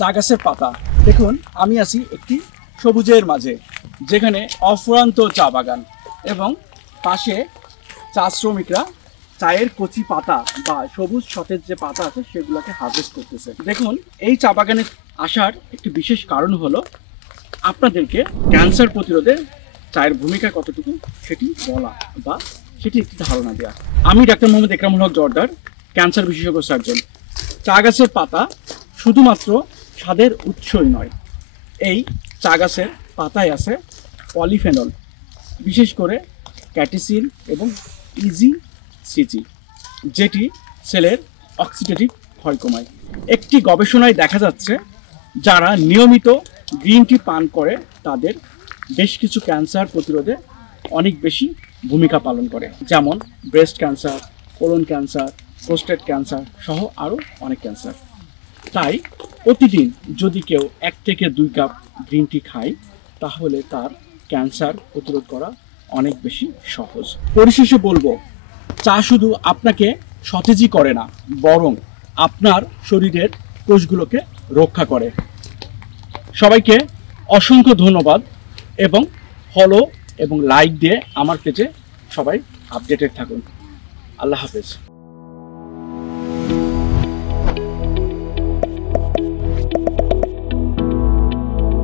চা গাছের পাতা। দেখুন আমি আছি একটি সবুজের মাঝে, যেখানে অফুরন্ত চা বাগান এবং পাশে চা শ্রমিকরা চায়ের কচি পাতা বা সবুজ সতেজ যে পাতা আছে সেগুলোকে হারভেস্ট করতেছে। দেখুন এই চা বাগানে আসার একটি বিশেষ কারণ হলো আপনাদেরকে ক্যান্সার প্রতিরোধে চায়ের ভূমিকা কতটুকু সেটি বলা বা সেটি একটি ধারণা দেওয়া। আমি ডাক্তার মোহাম্মদ একরামুল হক জর্দার, ক্যান্সার বিশেষজ্ঞ সার্জন। চা গাছের পাতা শুধুমাত্র স্বাদের উৎসই নয়, এই চা গাছের পাতায় আছে পলিফেনল, বিশেষ করে ক্যাটিসিন এবং ইজিসিজি, যেটি সেলের অক্সিডেটিভ ক্ষয় কমায়। একটি গবেষণায় দেখা যাচ্ছে যারা নিয়মিত গ্রিন টি পান করে তাদের বেশ কিছু ক্যান্সার প্রতিরোধে অনেক বেশি ভূমিকা পালন করে, যেমন breast cancer, colon cancer, prostate cancer সহ আরও অনেক ক্যান্সার। তাই প্রতিদিন যদি কেউ 1 থেকে 2 কাপ গ্রিন টি খায় তাহলে তার ক্যান্সার প্রতিরোধ করা অনেক বেশি সহজ। পরিশেষে বলবো, চা শুধু আপনাকে সতেজই করে না, বরং আপনার শরীরের কোষগুলোকে রক্ষা করে। সবাইকে অসংখ্য ধন্যবাদ এবং ফলো এবং লাইক দিয়ে আমার পেজে সবাই আপডেটেড থাকুন। আল্লাহ হাফেজ।